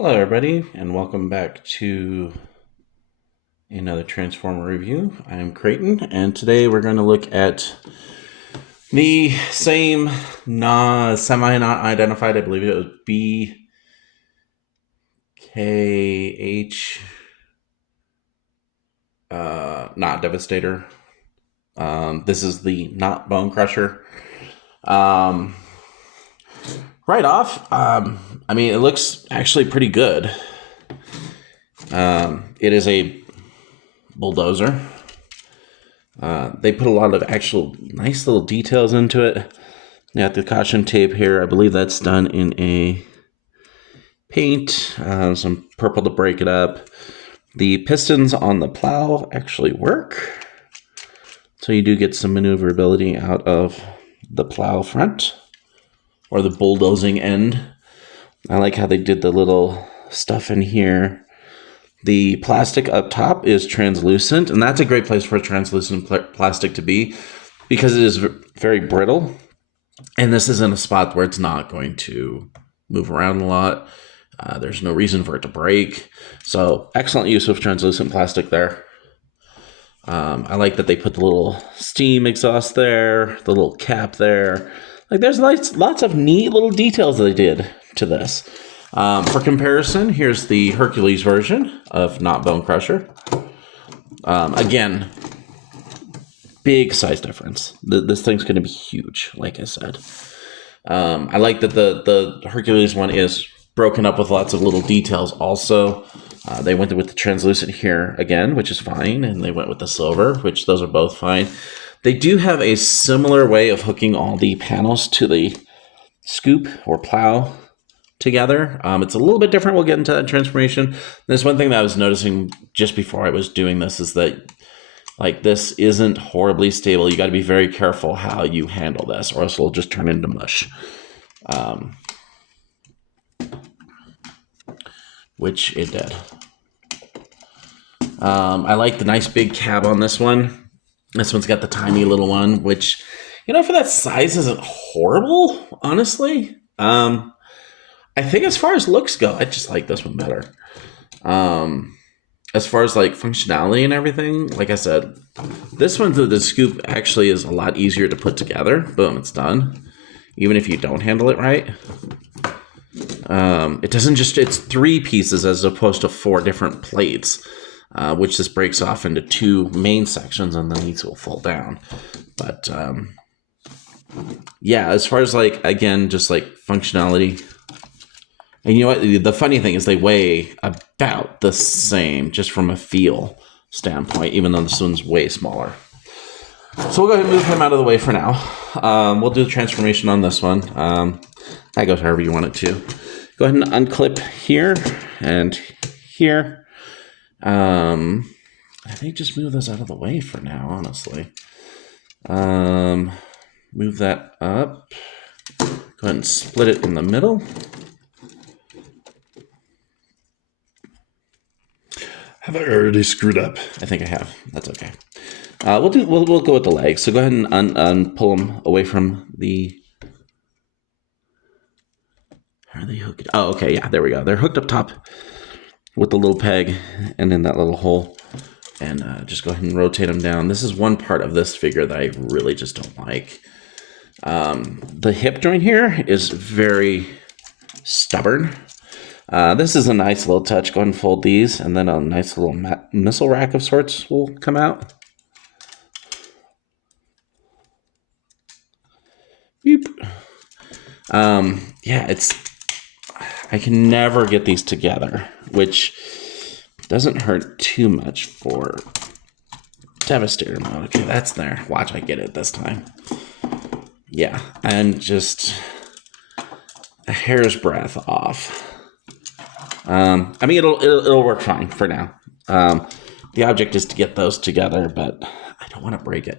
Hello, everybody, and welcome back to another Transformer review. I'm Creighton, and today we're going to look at the same semi-not identified, I believe it was BKH, not Devastator. This is the not Bonecrusher. Um, right off, I mean, it looks actually pretty good. It is a bulldozer. They put a lot of actual nice little details into it. You got the caution tape here. I believe that's done in a paint, some purple to break it up. The pistons on the plow actually work. So you do get some maneuverability out of the plow front or the bulldozing end. I like how they did the little stuff in here. The plastic up top is translucent, and that's a great place for a translucent plastic to be because it is very brittle. And this is in a spot where it's not going to move around a lot. There's no reason for it to break. So excellent use of translucent plastic there. I like that they put the little steam exhaust there, the little cap there. Like there's lots of neat little details they did to this. For comparison, here's the Hercules version of Not Bonecrusher. Again, big size difference. This thing's going to be huge, like I said. I like that the Hercules one is broken up with lots of little details also. They went with the translucent here again, which is fine, and they went with the silver, which those are both fine. They do have a similar way of hooking all the panels to the scoop or plow together. It's a little bit different. We'll get into that transformation. There's one thing that I was noticing just before I was doing this is that like this isn't horribly stable. You got to be very careful how you handle this, or else it'll just turn into mush. Which it did. I like the nice big cab on this one. This one's got the tiny little one, which, you know, for that size isn't horrible, honestly. I think as far as looks go, I just like this one better. As far as like functionality and everything, like I said, this one, the scoop actually is a lot easier to put together. Boom, it's done. Even if you don't handle it right. It doesn't just, it's 3 pieces as opposed to 4 different plates, which this breaks off into 2 main sections and then these will fall down. But yeah, as far as like, again, just like functionality. And you know what? The funny thing is they weigh about the same just from a feel standpoint, even though this one's way smaller. So we'll go ahead and move him out of the way for now. We'll do the transformation on this one. That goes however you want it to. Go ahead and unclip here and here. I think just move those out of the way for now, honestly. Move that up. Go ahead and split it in the middle. Have I already screwed up? I think I have. That's okay. We'll go with the legs. So go ahead and pull them away from the. How are they hooked? Oh, okay. Yeah, there we go. They're hooked up top with the little peg and in that little hole. And just go ahead and rotate them down. This is one part of this figure that I really just don't like. The hip joint here is very stubborn. This is a nice little touch. Go ahead and fold these, and then a nice little missile rack of sorts will come out. Beep. Yeah, I can never get these together, which doesn't hurt too much for Devastator mode. Okay, that's there. Watch, I get it this time. Yeah, and just a hair's breadth off. I mean, it'll work fine for now. The object is to get those together, but I don't want to break it.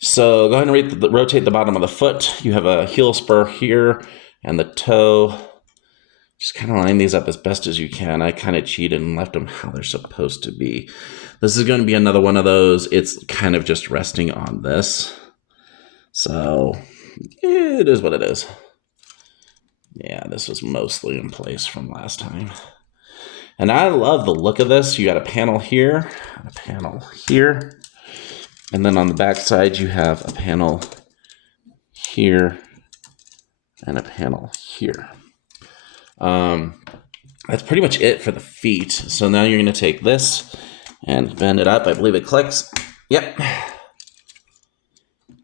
So go ahead and rotate the bottom of the foot. You have a heel spur here and the toe. Just kind of line these up as best as you can. I kind of cheated and left them how they're supposed to be. This is going to be another one of those. It's kind of just resting on this. So it is what it is. Yeah, this was mostly in place from last time. And I love the look of this. You got a panel here, and a panel here. And then on the back side, you have a panel here and a panel here. That's pretty much it for the feet. So now you're going to take this and bend it up. I believe it clicks. Yep.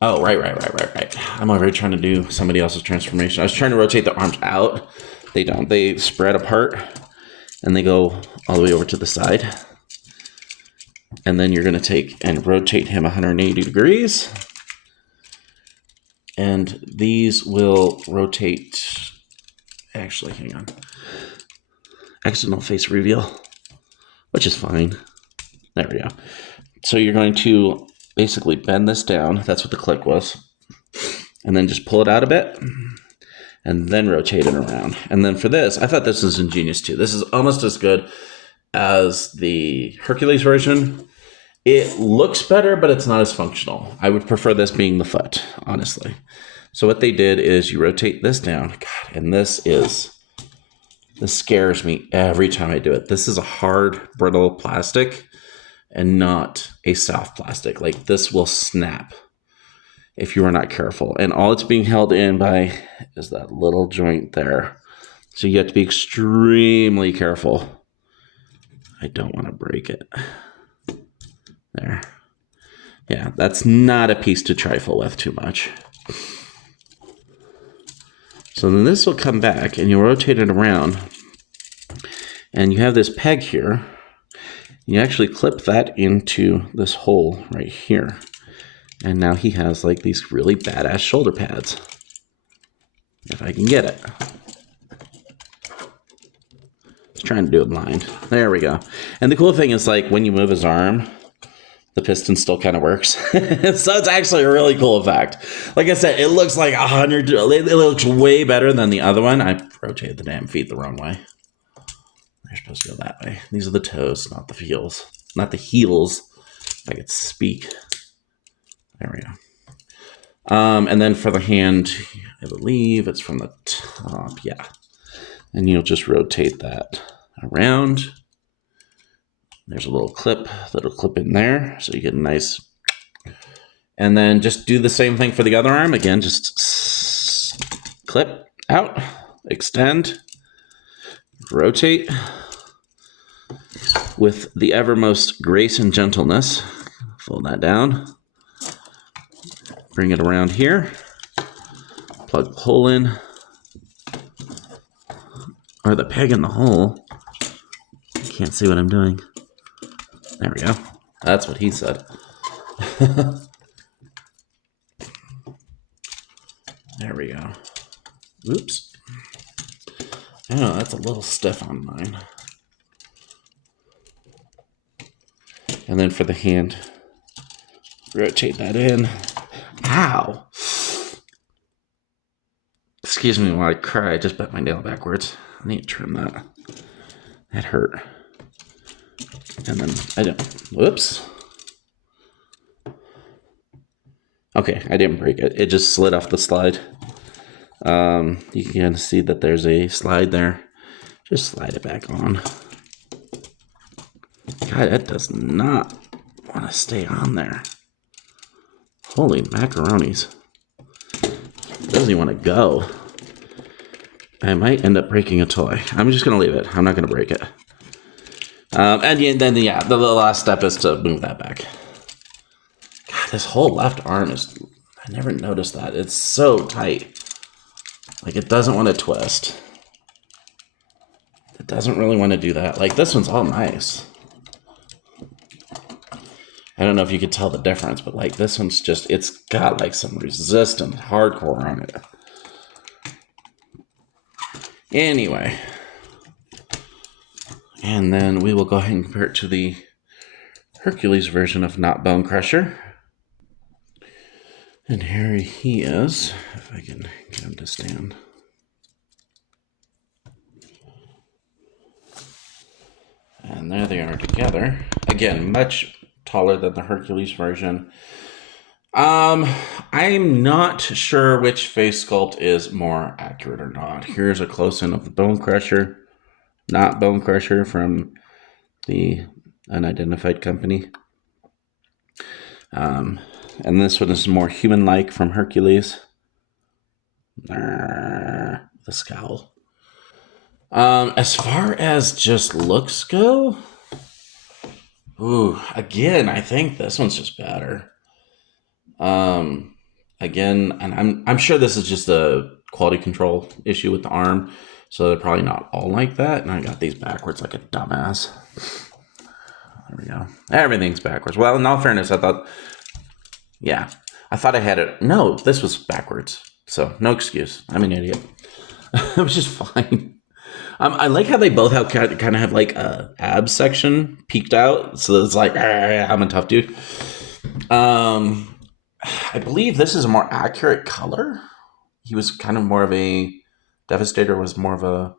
Oh, right. I'm over here trying to do somebody else's transformation. I was trying to rotate the arms out. They don't. They spread apart, and they go all the way over to the side. And then you're going to take and rotate him 180 degrees. And these will rotate. Actually, hang on. Accidental face reveal, which is fine. There we go. So you're going to basically bend this down. That's what the click was. And then just pull it out a bit. And then rotate it around. And then for this, I thought this was ingenious too. This is almost as good as the Hercules version. It looks better, but it's not as functional. I would prefer this being the foot, honestly. So what they did is you rotate this down. God, and this scares me every time I do it. This is a hard, brittle plastic and not a soft plastic. Like, this will snap if you are not careful. And all it's being held in by is that little joint there. So you have to be extremely careful. I don't want to break it. There. Yeah, that's not a piece to trifle with too much. So then this will come back and you rotate it around. And you have this peg here. You actually clip that into this hole right here. And now he has like these really badass shoulder pads. If I can get it. Just trying to do it blind. There we go. And the cool thing is, like, when you move his arm, the piston still kind of works. So it's actually a really cool effect. Like I said, it looks like 100. It looks way better than the other one. I rotated the damn feet the wrong way. They're supposed to go that way. These are the toes, not the heels. Not the heels, if I could speak. There we go. And then for the hand, I believe it's from the top. Yeah. And you'll just rotate that around. There's a little clip that'll clip in there. So you get a nice... And then just do the same thing for the other arm. Again, just clip out, extend, rotate with the evermost grace and gentleness. Fold that down. Bring it around here. Plug the hole in. Or the peg in the hole. I can't see what I'm doing. There we go. That's what he said. There we go. Oops. Oh, that's a little stiff on mine. And then for the hand, rotate that in. Ow! Excuse me while I cry. I just bent my nail backwards. I need to trim that. That hurt. And then I don't. Whoops. Okay, I didn't break it. It just slid off the slide. You can see that there's a slide there. Just slide it back on. God, that does not want to stay on there. Holy macaronis. It doesn't even want to go. I might end up breaking a toy. I'm just going to leave it. I'm not going to break it. And then, the last step is to move that back. God, this whole left arm is... I never noticed that. It's so tight. Like, it doesn't want to twist. It doesn't really want to do that. Like, this one's all nice. I don't know if you could tell the difference, but, like, this one's just... It's got, like, some resistance hardcore on it. Anyway. And then we will go ahead and compare it to the Hercules version of not Bonecrusher. And here he is, if I can get him to stand. And there they are together. Again, much taller than the Hercules version. I'm not sure which face sculpt is more accurate or not. Here's a close-in of the Bonecrusher, not Bonecrusher from the unidentified company. And this one is more human-like from Hercules. The scowl. As far as just looks go, ooh, again, I think this one's just better. Again, and I'm sure this is just a quality control issue with the arm, so they're probably not all like that. And I got these backwards like a dumbass. There we go. Everything's backwards. Well, in all fairness, I thought, yeah, I thought I had it. No, this was backwards. So no excuse. I'm an idiot. It was just fine. I like how they both have kind of have like a abs section peeked out, so it's like I'm a tough dude. I believe this is a more accurate color. He was kind of more of a Devastator was more of a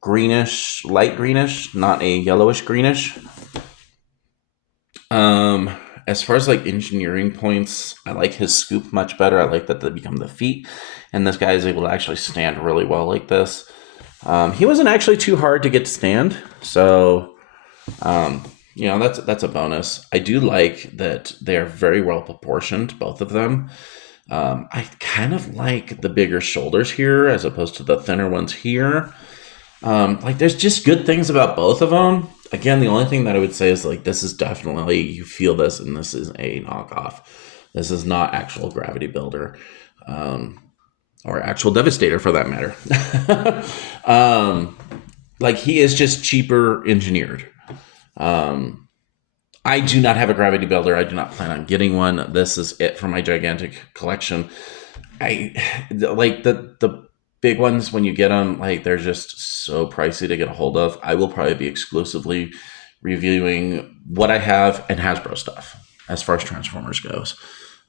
greenish, light greenish, not a yellowish greenish. As far as like engineering points, I like his scoop much better. I like that they become the feet, and this guy is able to actually stand really well like this. He wasn't actually too hard to get to stand, so you know that's a bonus. I do like that they are very well proportioned, both of them. I kind of like the bigger shoulders here as opposed to the thinner ones here. Like there's just good things about both of them. Again, the only thing that I would say is like this is definitely you feel this, and this is a knockoff. This is not actual Gravity Builder. Or actual Devastator for that matter. Like he is just cheaper engineered. I do not have a Gravity Builder. I do not plan on getting one. This is it for my gigantic collection. I like the big ones when you get them. Like they're just so pricey to get a hold of. I will probably be exclusively reviewing what I have and Hasbro stuff as far as Transformers goes,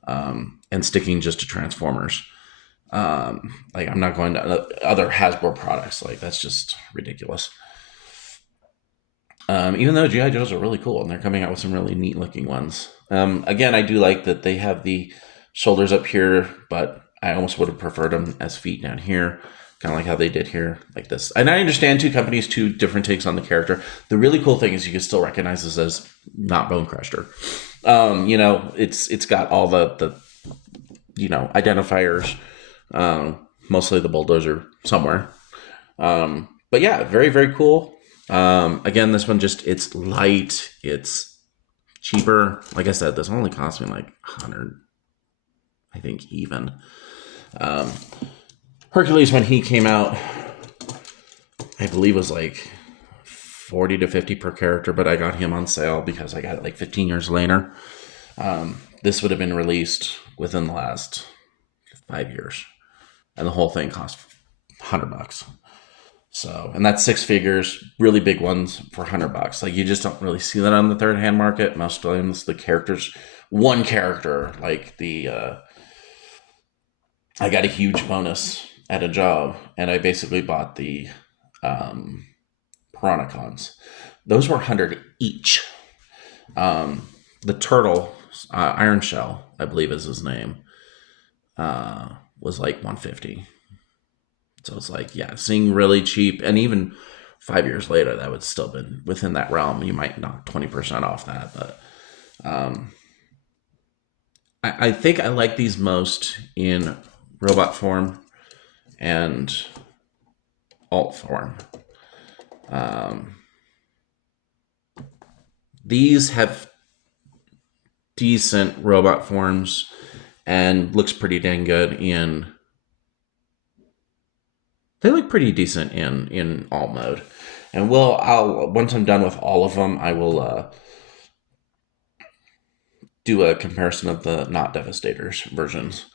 and sticking just to Transformers. Like I'm not going to other Hasbro products. Like that's just ridiculous. Even though GI Joes are really cool and they're coming out with some really neat looking ones. Again, I do like that they have the shoulders up here, but I almost would have preferred them as feet down here, kind of like how they did here, like this. And I understand two companies, two different takes on the character. The really cool thing is you can still recognize this as not Bonecrusher. You know, it's got all the you know identifiers. Mostly the bulldozer somewhere. But yeah, very, very cool. Again, this one just, it's light, it's cheaper. Like I said, this only cost me like 100, I think even. Hercules, when he came out, I believe was like 40 to 50 per character, but I got him on sale because I got it like 15 years later. This would have been released within the last 5 years. And the whole thing cost $100. So, and that's six figures, really big ones for $100. Like you just don't really see that on the third hand market. Most times the characters, one character, like I got a huge bonus at a job, and I basically bought the Piranacons. Those were 100 each. The turtle, Iron Shell, I believe is his name, was like 150. So it's like, yeah, seeing really cheap, and even 5 years later, that would still been within that realm. You might knock 20% off that, but I think I like these most in robot form and alt form. These have decent robot forms and looks pretty dang good in. They look pretty decent in alt mode, and I'll once I'm done with all of them, I will do a comparison of the not Devastators versions.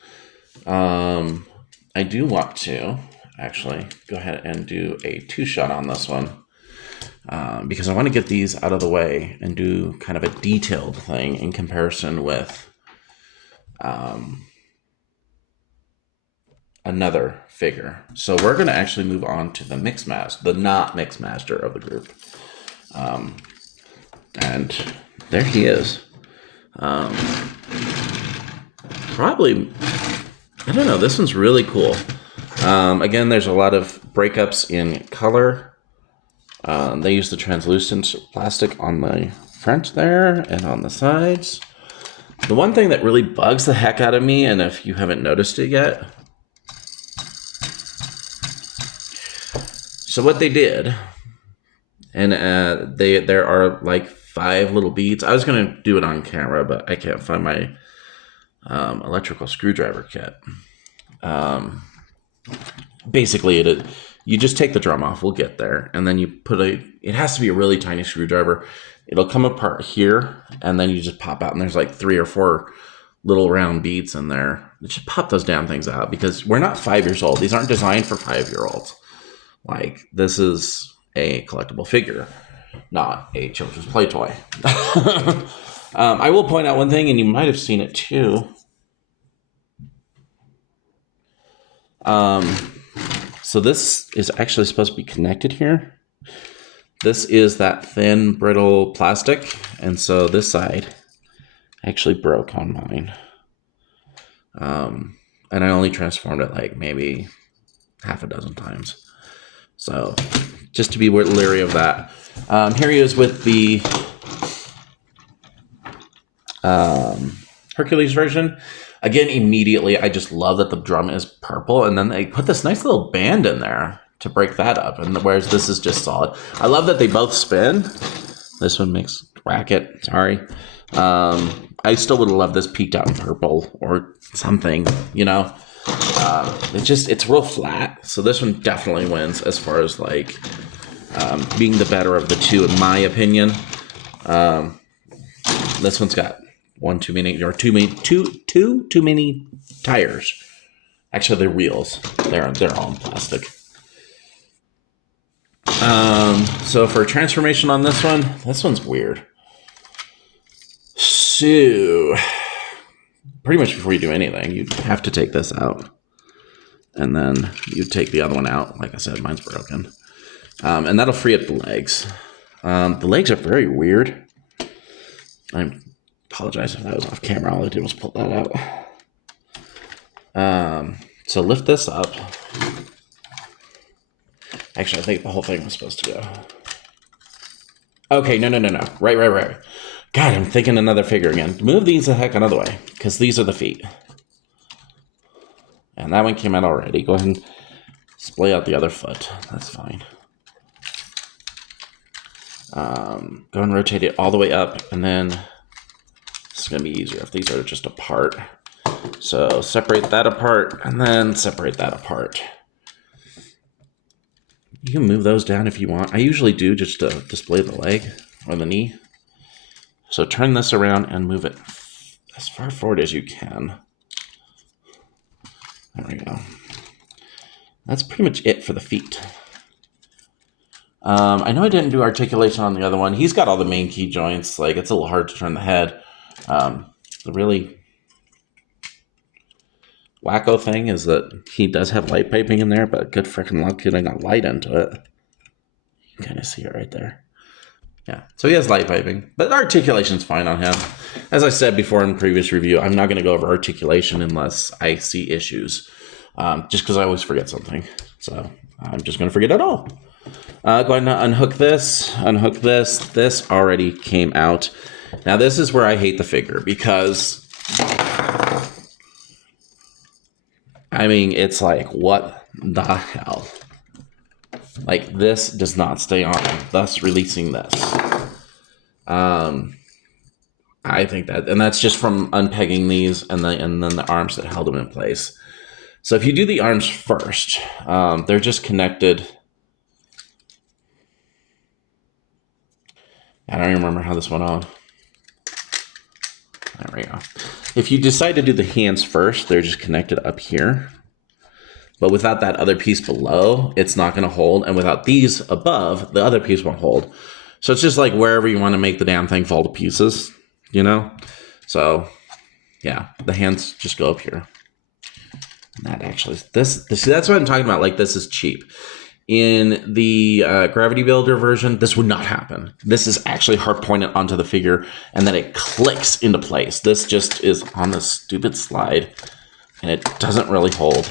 I do want to actually go ahead and do a two shot on this one. Because I want to get these out of the way and do kind of a detailed thing in comparison with another figure. So we're going to actually move on to the Mixmaster, the not Mixmaster of the group. And there he is. probably, I don't know, this one's really cool. Again, there's a lot of breakups in color. They use the translucent plastic on the front there and on the sides. The one thing that really bugs the heck out of me, and if you haven't noticed it yet, so what they did, and there are like 5 little beads. I was going to do it on camera, but I can't find my electrical screwdriver kit. Basically, you just take the drum off. We'll get there. And then you put it has to be a really tiny screwdriver. It'll come apart here, and then you just pop out, and there's like 3 or 4 little round beads in there. Just pop those damn things out, because we're not 5 years old. These aren't designed for 5-year-olds. Like, this is a collectible figure, not a children's play toy. I will point out one thing, and you might have seen it too. So this is actually supposed to be connected here. This is that thin, brittle plastic, and so this side actually broke on mine. And I only transformed it like maybe half a dozen times. So just to be leery of that. Here he is with the Hercules version. Again, immediately, I just love that the drum is purple, and then they put this nice little band in there to break that up, and whereas this is just solid. I love that they both spin. This one makes racket, sorry. I still would have loved this peaked out in purple or something, you know. It's real flat, so this one definitely wins as far as like being the better of the two, in my opinion. This one's got too many tires. Actually, they're wheels. They're all in plastic. So for transformation on this one's weird. So pretty much before you do anything, you have to take this out, and then you take the other one out. Like I said, mine's broken, and that'll free up the legs. The legs are very weird. I apologize if that was off camera. All I did was pull that out. So lift this up. Actually, I think the whole thing was supposed to go. Okay, no. Right. God, I'm thinking another figure again. Move these the heck another way, because these are the feet. And that one came out already. Go ahead and splay out the other foot. That's fine. Go and rotate it all the way up, and then it's going to be easier if these are just apart. So separate that apart, and then separate that apart. You can move those down if you want. I usually do just to display the leg or the knee. So turn this around and move it as far forward as you can. There we go. That's pretty much it for the feet. I know I didn't do articulation on the other one. He's got all the main key joints. Like, it's a little hard to turn the head. The really wacko thing is that he does have light piping in there, but good freaking luck getting a light into it. You can kind of see it right there. Yeah, so he has light piping, but articulation's fine on him. As I said before in the previous review, I'm not going to go over articulation unless I see issues, just because I always forget something. So I'm just going to forget it all. Go ahead and unhook this. This already came out. Now this is where I hate the figure, because I mean, it's like, what the hell? Like, this does not stay on, thus releasing this. I think that, and that's just from unpegging these and then the arms that held them in place. So if you do the arms first, they're just connected. I don't even remember how this went on. There we go. If you decide to do the hands first, they're just connected up here. But without that other piece below, it's not going to hold. And without these above, the other piece won't hold. So it's just like wherever you want to make the damn thing fall to pieces, you know? So, yeah, the hands just go up here. And that actually, that's what I'm talking about. Like, this is cheap. In the Gravity Builder version, this would not happen. This is actually hard pointed onto the figure, and then it clicks into place. This just is on this stupid slide, and it doesn't really hold.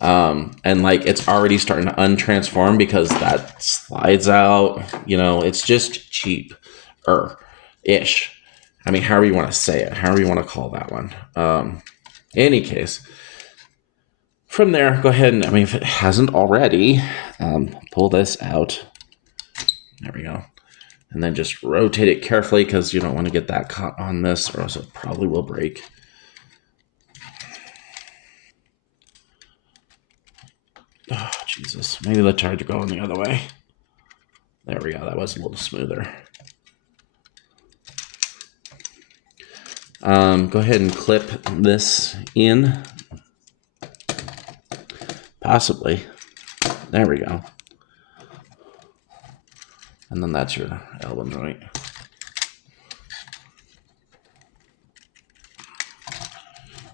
And like it's already starting to untransform because that slides out. You know, it's just cheap-ish. I mean, however you want to say it, however you want to call that one. Any case. From there, go ahead and, I mean, if it hasn't already, pull this out. There we go. And then just rotate it carefully because you don't want to get that caught on this or else it probably will break. Oh, Jesus. Maybe the charger going the other way. There we go. That was a little smoother. Go ahead and clip this in. Possibly. There we go. And then that's your elbow joint.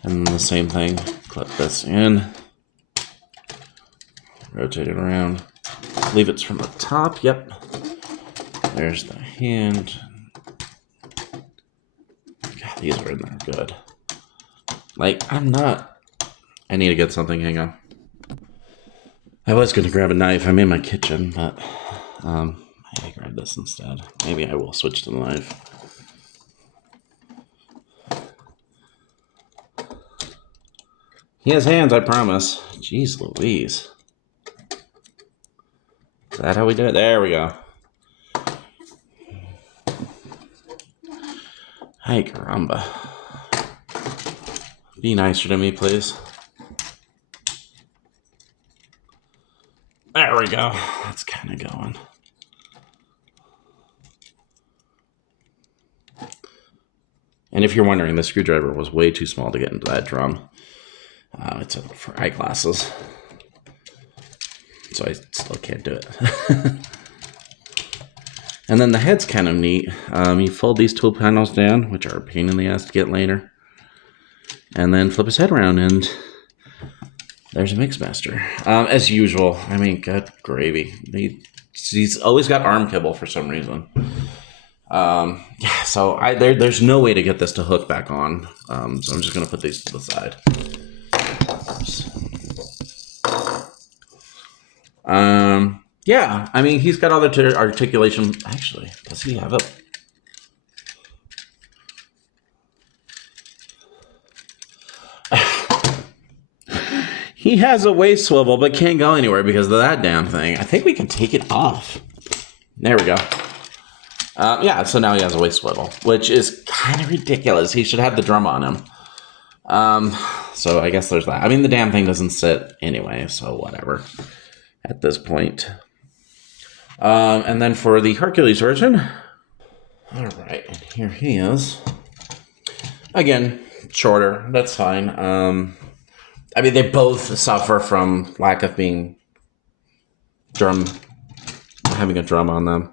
And then the same thing. Clip this in. Rotate it around. Leave it from the top. Yep. There's the hand. God, these are in there good. Like, I need to get something. Hang on. I was going to grab a knife. I'm in my kitchen, but I grab this instead. Maybe I will switch to the knife. He has hands, I promise. Jeez Louise. Is that how we do it? There we go. Hey, caramba. Be nicer to me, please. There we go. That's kind of going. And if you're wondering, the screwdriver was way too small to get into that drum. It's for eyeglasses. So I still can't do it. And then the head's kind of neat. You fold these tool panels down, which are a pain in the ass to get later. And then flip his head around, and there's a Mixmaster. As usual, I mean, good gravy. He's always got arm kibble for some reason. Yeah, so there's no way to get this to hook back on. So I'm just going to put these to the side. Yeah, I mean, he's got all the articulation. Actually, does he have a... He has a waist swivel, but can't go anywhere because of that damn thing. I think we can take it off. There we go. Yeah, so now he has a waist swivel, which is kind of ridiculous. He should have the drum on him. So I guess there's that. I mean, the damn thing doesn't sit anyway, so whatever at this point. And then for the Hercules version, all right, and here he is. Again, shorter, that's fine. I mean, they both suffer from lack of being having a drum on them.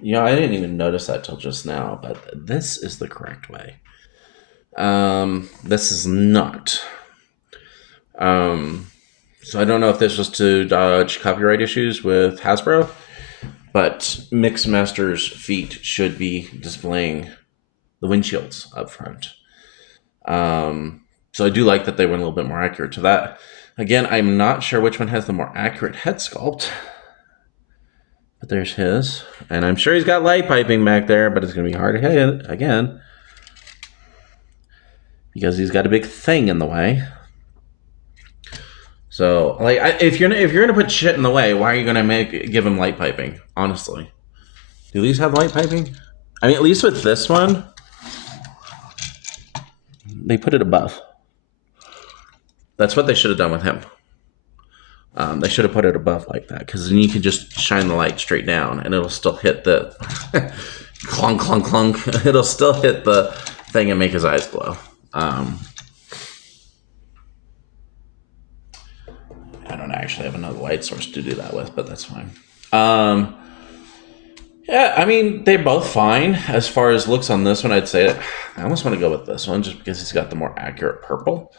Yeah, I didn't even notice that till just now, but this is the correct way. This is not. So I don't know if this was to dodge copyright issues with Hasbro, but Mixmaster's feet should be displaying the windshields up front. So I do like that they went a little bit more accurate to that. Again, I'm not sure which one has the more accurate head sculpt, but there's his. And I'm sure he's got light piping back there, but it's going to be hard to hit again because he's got a big thing in the way. So, like, if you're gonna put shit in the way, why are you gonna give him light piping? Honestly, do these have light piping? I mean, at least with this one, they put it above. That's what they should have done with him. They should have put it above like that, because then you can just shine the light straight down, and it'll still hit the clunk, clunk, clunk. It'll still hit the thing and make his eyes glow. I don't actually have another light source to do that with, but that's fine. Yeah, I mean, they're both fine. As far as looks on this one, I'd say I almost want to go with this one just because he's got the more accurate purple.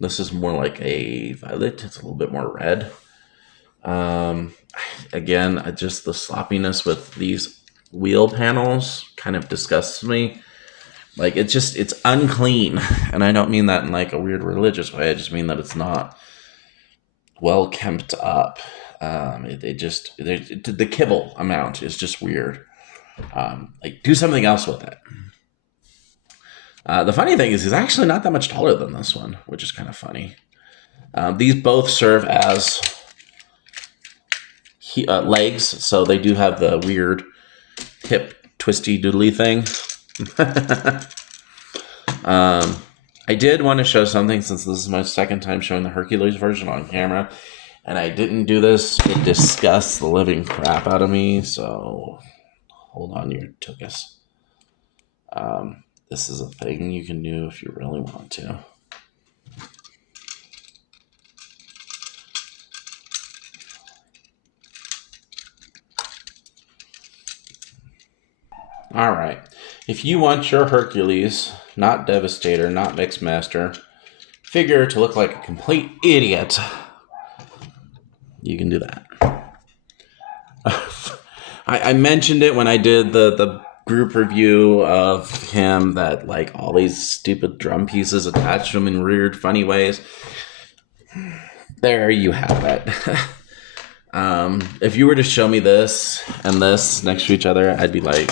This is more like a violet. It's a little bit more red. Um, Again, just the sloppiness with these wheel panels kind of disgusts me. Like it's unclean, and I don't mean that in like a weird religious way. I just mean that it's not well kept up. The kibble amount is just weird. Like do something else with it. The funny thing is, he's actually not that much taller than this one, which is kind of funny. These both serve as legs, so they do have the weird hip twisty doodly thing. I did want to show something since this is my second time showing the Hercules version on camera, and I didn't do this. It disgusts the living crap out of me, so hold on your tuchus. This is a thing you can do if you really want to. All right. If you want your Hercules, not Devastator, not Mixmaster, figure to look like a complete idiot, you can do that. I mentioned it when I did the group review of him that like all these stupid drum pieces attached to him in weird, funny ways. There you have it. If you were to show me this and this next to each other, I'd be like,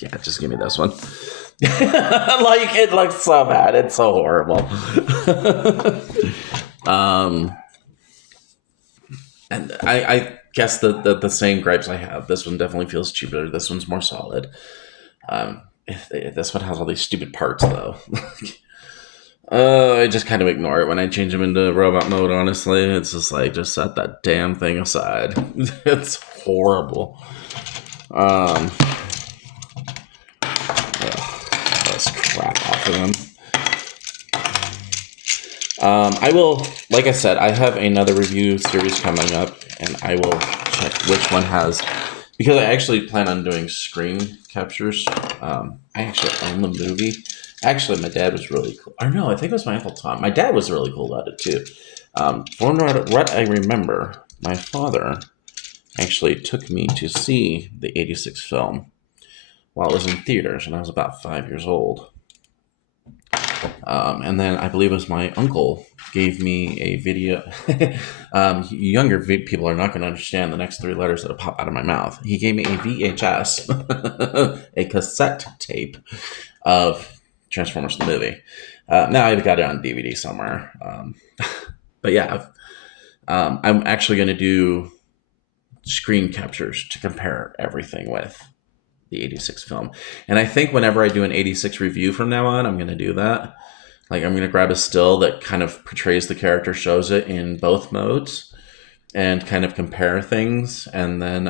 yeah, just give me this one. Like it looks so bad. It's so horrible. And I guess the same gripes I have. This one definitely feels cheaper. This one's more solid. This one has all these stupid parts though. I just kind of ignore it when I change them into robot mode. Honestly, it's just like just set that damn thing aside. It's horrible. Ugh, that's crap off of them. I will, like I said, I have another review series coming up, and I will check which one has, because I actually plan on doing screen captures. I actually own the movie. Actually, my dad was really cool. Or no, I think it was my Uncle Tom. My dad was really cool about it too. From what I remember, my father actually took me to see the '86 film while it was in theaters, and I was about 5 years old. And then I believe it was my uncle gave me a video. Younger people are not going to understand the next three letters that pop out of my mouth. He gave me a VHS, a cassette tape of Transformers the movie. Now I've got it on DVD somewhere. But yeah, I'm actually going to do screen captures to compare everything with the '86 film. And I think whenever I do an '86 review from now on, I'm going to do that. Like I'm going to grab a still that kind of portrays the character, shows it in both modes, and kind of compare things. And then,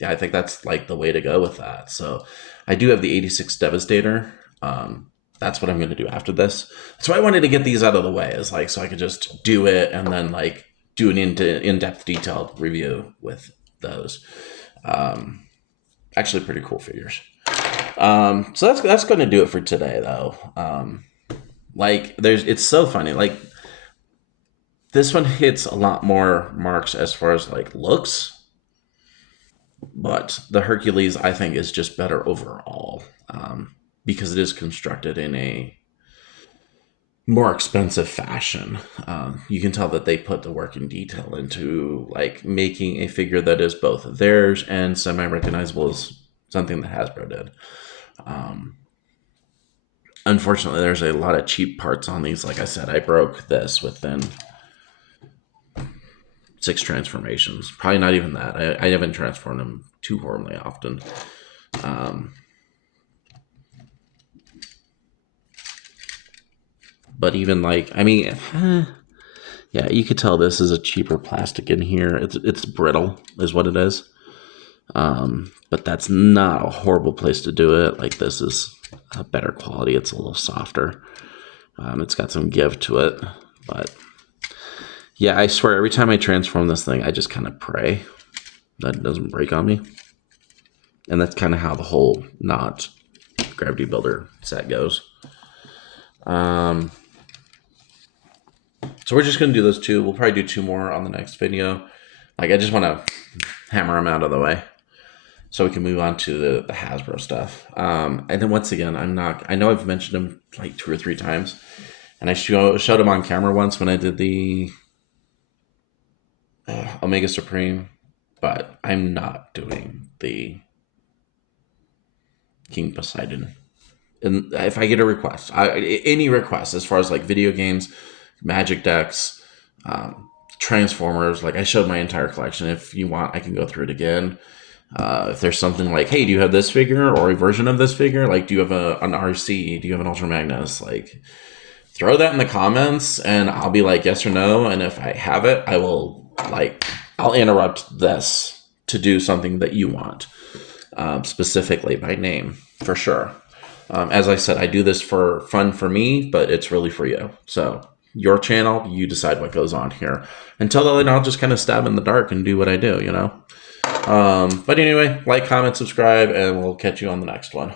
yeah, I think that's like the way to go with that. So I do have the '86 Devastator. That's what I'm going to do after this. So I wanted to get these out of the way, is like so I could just do it and then like do an in-depth detailed review with those. Actually, pretty cool figures. So that's going to do it for today, though. Like it's so funny. Like this one hits a lot more marks as far as like looks, but the Hercules I think is just better overall, because it is constructed in a more expensive fashion. You can tell that they put the work and detail into like making a figure that is both theirs and semi-recognizable as something that Hasbro did. Unfortunately, there's a lot of cheap parts on these. Like I said, I broke this within 6 transformations. Probably not even that. I haven't transformed them too horribly often. But even like, I mean, yeah, you could tell this is a cheaper plastic in here. It's brittle, is what it is. But that's not a horrible place to do it. Like this is a better quality. It's a little softer. It's got some give to it, but yeah, I swear every time I transform this thing, I just kind of pray that it doesn't break on me. And that's kind of how the whole not gravity builder set goes. So we're just going to do those 2. We'll probably do 2 more on the next video. Like, I just want to hammer them out of the way so we can move on to the Hasbro stuff. And then once again, I know I've mentioned them like 2 or 3 times, and I showed them on camera once when I did the Omega Supreme, but I'm not doing the King Poseidon. And if I get a request, any request as far as like video games, Magic decks, Transformers, like I showed my entire collection. If you want, I can go through it again. If there's something like, hey, do you have this figure or a version of this figure? Like, do you have an RC? Do you have an Ultra Magnus? Like, throw that in the comments and I'll be like, yes or no. And if I have it, I'll interrupt this to do something that you want, specifically by name, for sure. As I said, I do this for fun for me, but it's really for you. So your channel, you decide what goes on here. Until then, I'll just kind of stab in the dark and do what I do, you know? But anyway, like, comment, subscribe, and we'll catch you on the next one.